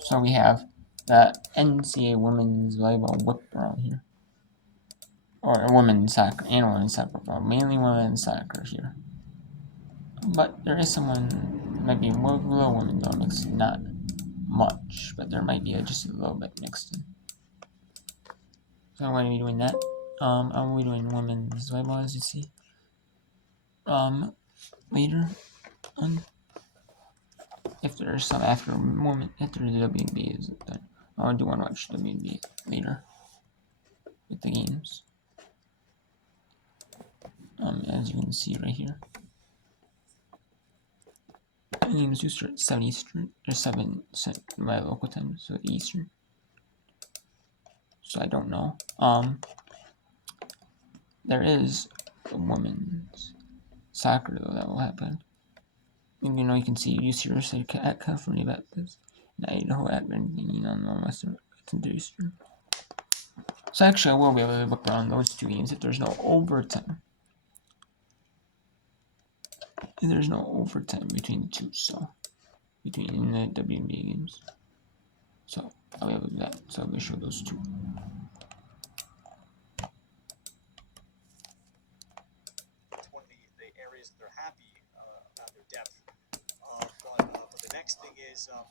So we have the NCAA women's volleyball whip around here. Or women's soccer and women's soccer, but mainly women's soccer here. But there is someone, might be more little women though mixed, not much, but there might be just a little bit mixed in. So I'm going to be doing that. I'm going to be doing women's volleyball, as you see. Later on, if there's some after the WNBA is done, I do want to watch WNBA later with the games. As you can see right here. The games do start at 7 Eastern, or 7 my local time, so Eastern. So I don't know. There is a women's soccer though that will happen. And, you can see UC at California Baptist and Idaho at Bending on the Western Eastern. So actually I will be able to look around those two games if there's no overtime. And there's no overtime between the two, so between the WNBA games. So I'll be able to do that. So I'll show those two. One of the areas that they're happy about their depth. But the next thing is, I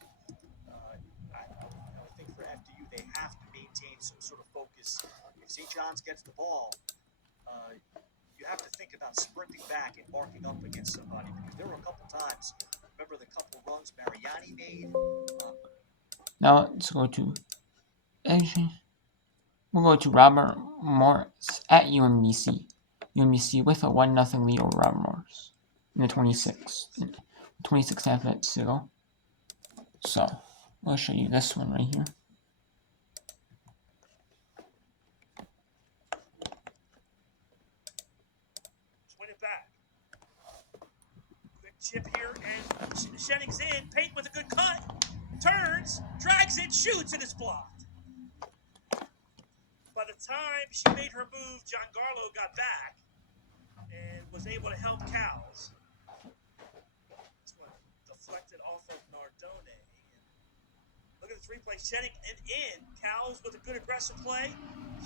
think for FDU they have to maintain some sort of focus. If St. John's gets the ball, you have to think about sprinting back and marking up against somebody, because there were a couple times. Remember the couple runs Mariani made. Now let's go to. Actually, we'll go to Robert Morris at UMBC. UMBC with a 1-0 lead over Robert Morris in the 26th. 26.5 minutes to go. So, I'll show you this one right here. Swing it back. Quick chip here, and Shenning's in. Payton with a good cut. Turns, drags it, shoots, and it's blocked. By the time she made her move, John Garlow got back and was able to help Cowles. This one deflected off of Nardone. Look at the three-play. Shenning and in. Cowles with a good aggressive play.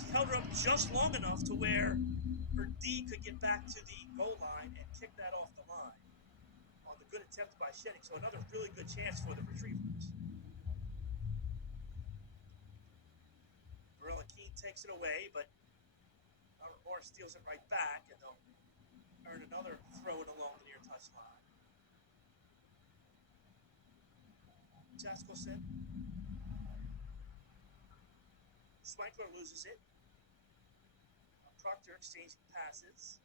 She held her up just long enough to where her D could get back to the goal line and kick that off the line on the good attempt by Shenning. So another really good chance for the Retrievers. Gorilla Keene takes it away, but Morris steals it right back, and they'll earn another throw it along the near touchline. Jaskelson. Swankler loses it. Proctor exchanging passes.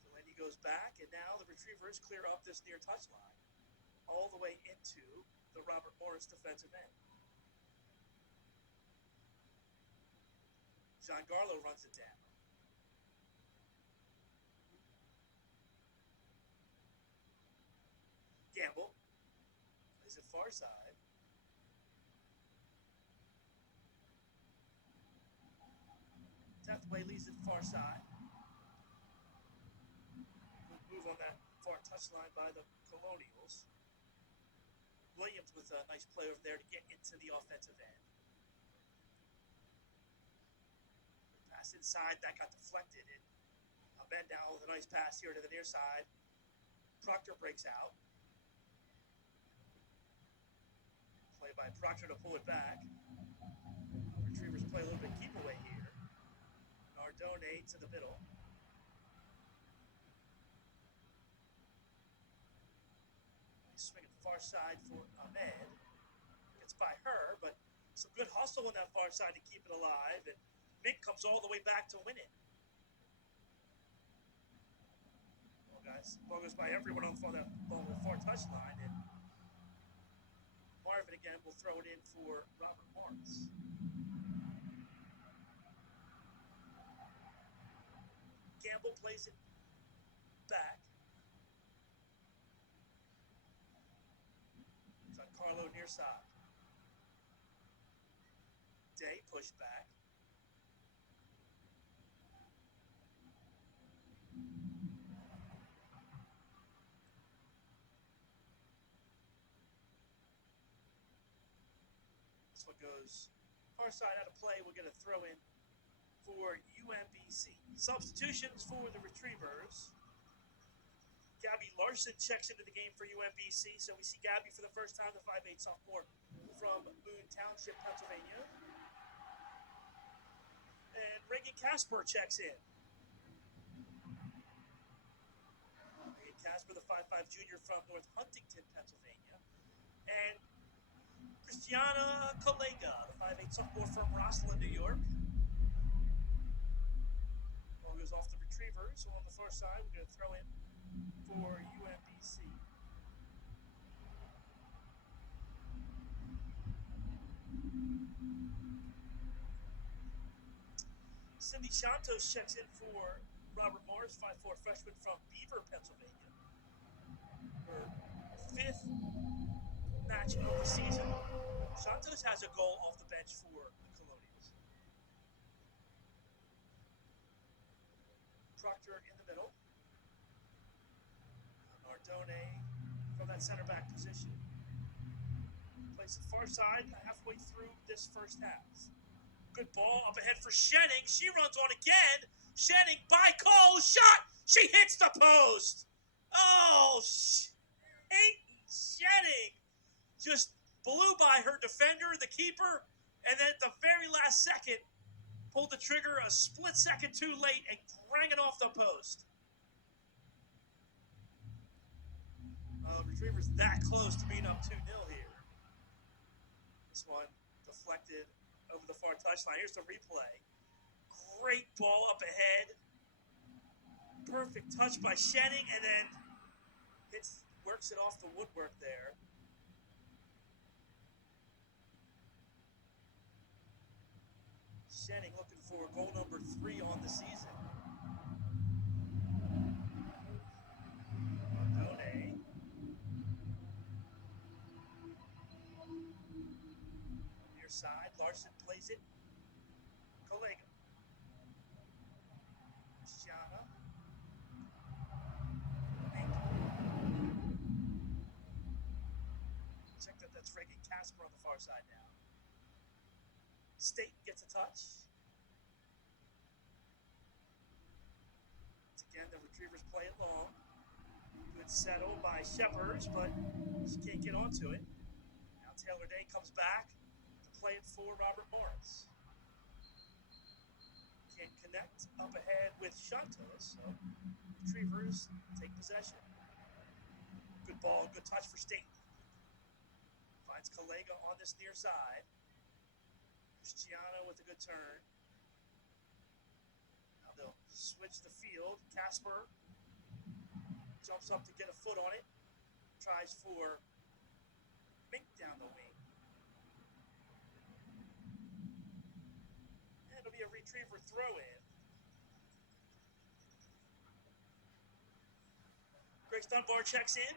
Delaney goes back, and now the Retrievers clear up this near touchline all the way into the Robert Morris defensive end. John Garlow runs it down. Gamble plays it far side. Tethway leads it far side. Good move on that far touchline by the Colonials. Williams with a nice play over there to get into the offensive end. Pass inside, that got deflected. And Ben now with a nice pass here to the near side. Proctor breaks out. Play by Proctor to pull it back. Retrievers play a little bit keep away here. Nardone to the middle. He's swinging far side for Ahmed. Gets by her, but some good hustle on that far side to keep it alive. And Mink comes all the way back to win it. Well, guys, ball goes by everyone on that ball on the far touchline, and Marvin again will throw it in for Robert Morris. Gamble plays it back. It's on Carlo near side. Day pushed back. goes far side out of play. We'll get a throw in for UMBC. Substitutions for the Retrievers. Gabby Larson checks into the game for UMBC. So we see Gabby for the first time, the 5'8" sophomore from Boone Township, Pennsylvania. And Reagan Casper checks in. Reagan Casper, the 5'5" junior from North Huntington, Pennsylvania. And Christiana Collega, the 5'8" sophomore from Roslyn, New York. Ball goes off the Retrievers. So on the far side, we're going to throw in for UMBC. Cindy Santos checks in for Robert Morris, 5'4" freshman from Beaver, Pennsylvania. Her 5th match of the season. Santos has a goal off the bench for the Colonials. Proctor in the middle. Nardone from that center back position. Plays it far side halfway through this first half. Good ball up ahead for Shenning. She runs on again. Shenning by Cole. Shot. She hits the post. Oh, Shenning just blew by her defender, the keeper, and then at the very last second, pulled the trigger a split second too late and rang it off the post. Retrievers that close to being up 2-0 here. This one deflected over the far touchline. Here's the replay. Great ball up ahead. Perfect touch by Shenning, and then works it off the woodwork there. Shenning looking for goal number 3 on the season. Nardone. Near side, Larson plays it. Collega. Christiana. Check that's Reagan Casper on the far side now. Staten gets a touch. Once again, the Retrievers play it long. Good settle by Shepherds, but she can't get onto it. Now Taylor Day comes back to play it for Robert Morris. Can't connect up ahead with Santos, so Retrievers take possession. Good ball, good touch for Staten. Finds Collega on this near side. Christiana with a good turn. Now they'll switch the field. Casper jumps up to get a foot on it. Tries for Mink down the wing. And it'll be a Retriever throw-in. Grace Dunbar checks in.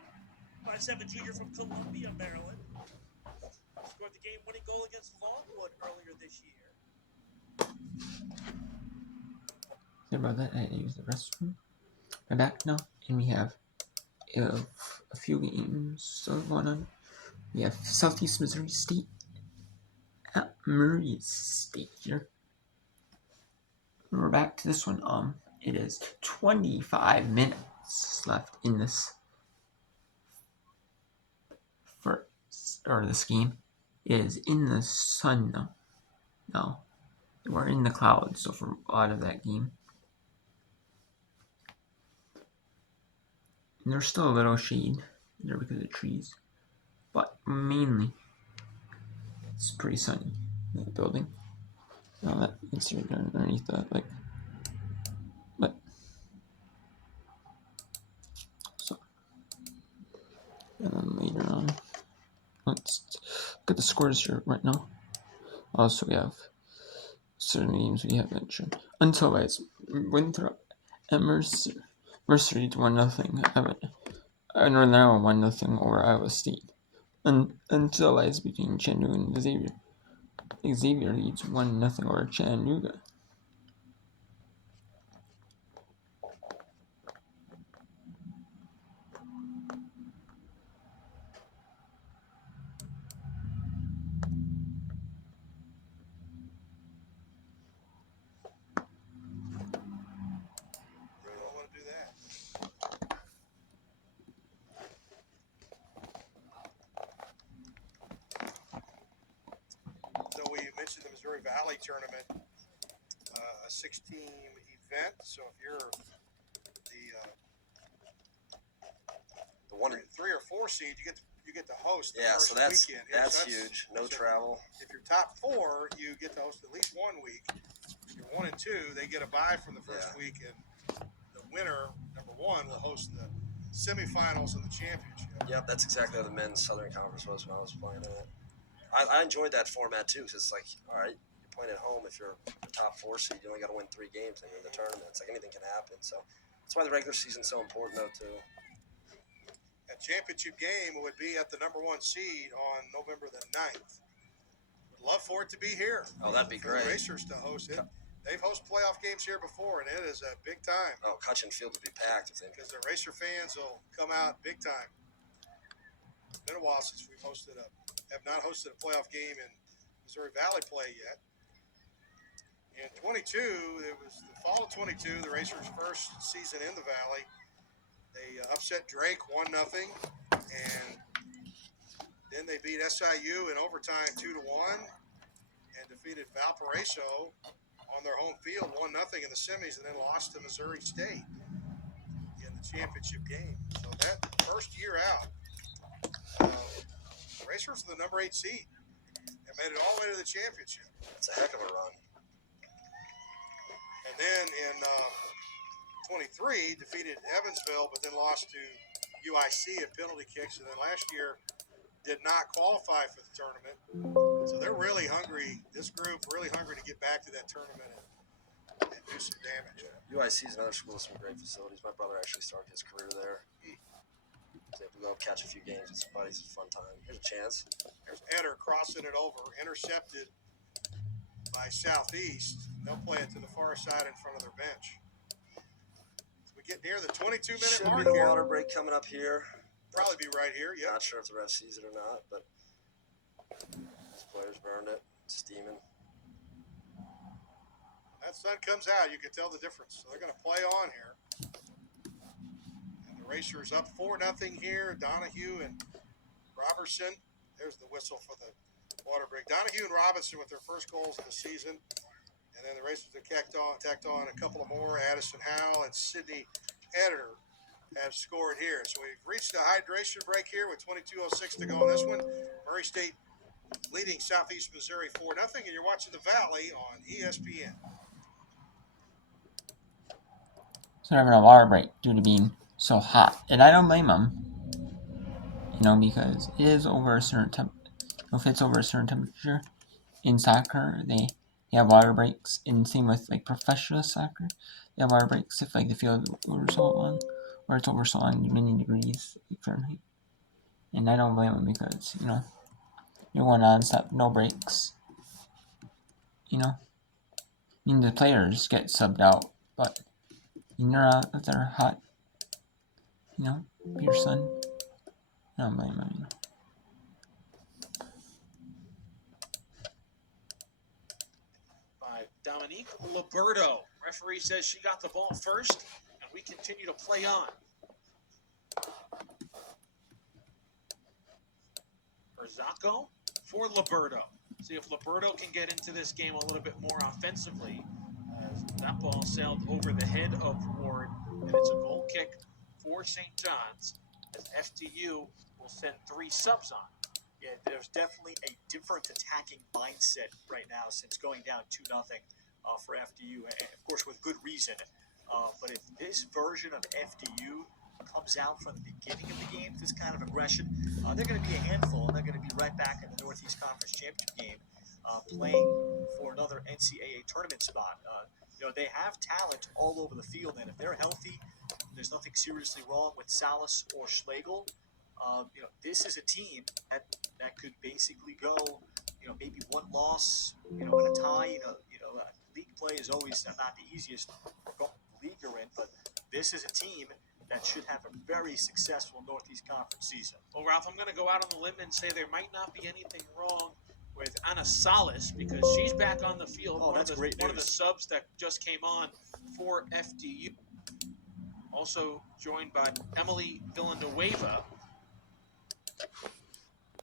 5'7" junior from Columbia, Maryland. Scored the game-winning goal against Longwood earlier this year. Sorry about that, I used the restroom. We're back now, and we have a few games still going on. We have Southeast Missouri State at Murray State here. And we're back to this one. It is 25 minutes left in this this game. It is in the sun now. No, we're in the clouds, so for a lot of that game. And there's still a little shade there because of the trees, but mainly it's pretty sunny in the building. Now that you can see right there underneath that, but so, and then later on, let's look at the scores here right now. Also, we have certain games we haven't mentioned. Until Guys, Winthrop and Mercer leads 1-0. Northern Iowa 1-0 over Iowa State. Until Guys between Chattanooga and Xavier. Xavier leads 1-0 over Chattanooga. Missouri Valley tournament, a 6-team event. So if you're The one. 3 or 4 seed, you get to host the Yeah, first so that's weekend. that's huge. No travel. If you're top 4, you get to host at least 1 week. If you're 1 and 2, they get a bye from the first week, and the winner, number 1, will host the semifinals and the championship. Yep, that's exactly how the men's Southern Conference was when I was playing in it. I enjoyed that format too, because it's like, all right, you're playing at home. If you're the top 4 seed, you only got to win 3 games, and you're in the tournament. It's like anything can happen. So that's why the regular season's so important, though, too. A championship game would be at the number 1 seed on November the 9th. Would love for it to be here. Oh, that'd be for great. The Racers to host it. They've hosted playoff games here before, and it is a big time. Oh, Cutchin Field would be packed, I think. Because the Racer fans will come out big time. It's been a while since we've have not hosted a playoff game in Missouri Valley play yet. In 22, it was the fall of 22, the Racers' first season in the Valley. They upset Drake 1-0, and then they beat SIU in overtime 2-1, and defeated Valparaiso on their home field 1-0 in the semis, and then lost to Missouri State in the championship game. So that first year out, Racers were the number 8 seed and made it all the way to the championship. That's a heck of a run. And then in 23, defeated Evansville, but then lost to UIC at penalty kicks. And then last year did not qualify for the tournament. So they're really hungry, this group really hungry to get back to that tournament and do some damage. UIC is another school with some great facilities. My brother actually started his career there. So if we go catch a few games with some buddies, it's a fun time. Here's a chance. There's Eder crossing it over, intercepted by Southeast. They'll play it to the far side in front of their bench. So we get near the 22-minute Should mark be the here. water break coming up here. Probably be right here, yeah. Not sure if the ref sees it or not, but these players burned it. It's steaming. That sun comes out, you can tell the difference. So they're going to play on here. And the Racers up 4-0 here. Donahue and Robertson. There's the whistle for the water break. Donahue and Robinson with their first goals of the season. And then the Racers have tacked on a couple of more. Addison Howell and Sidney Eder have scored here. So we've reached a hydration break here with 22:06 to go in this one. Murray State leading Southeast Missouri 4-0. And you're watching the Valley on ESPN. So they're having a water break due to being so hot. And I don't blame them. Because it is over a certain if it's over a certain temperature in soccer, they have water breaks. And same with professional soccer, they have water breaks if the field is over so long, or it's over so many degrees Fahrenheit. And I don't blame them because you're going non-stop, no breaks. The players get subbed out, but you're out there hot. Your son. I don't blame them. By Dominique Liberto. Referee says she got the ball first, and we continue to play on. Berzacco for Liberto. See if Liberto can get into this game a little bit more offensively. As that ball sailed over the head of Ward, and it's a goal kick for St. John's, as FDU will send 3 subs on. Yeah, there's definitely a different attacking mindset right now since going down 2-0 for FDU, and of course with good reason. But if this version of FDU comes out from the beginning of the game, this kind of aggression, they're going to be a handful, and they're going to be right back in the Northeast Conference Championship game, playing for another NCAA tournament spot. They have talent all over the field, and if they're healthy, there's nothing seriously wrong with Salas or Schlegel. This is a team that could basically go, maybe one loss, in a tie. League play is always not the easiest league you're in, but this is a team that should have a very successful Northeast Conference season. Well, Ralph, I'm going to go out on the limb and say there might not be anything wrong with Anna Salas because she's back on the field. Oh, that's great news. One of the subs that just came on for FDU. Also joined by Emily Villanueva.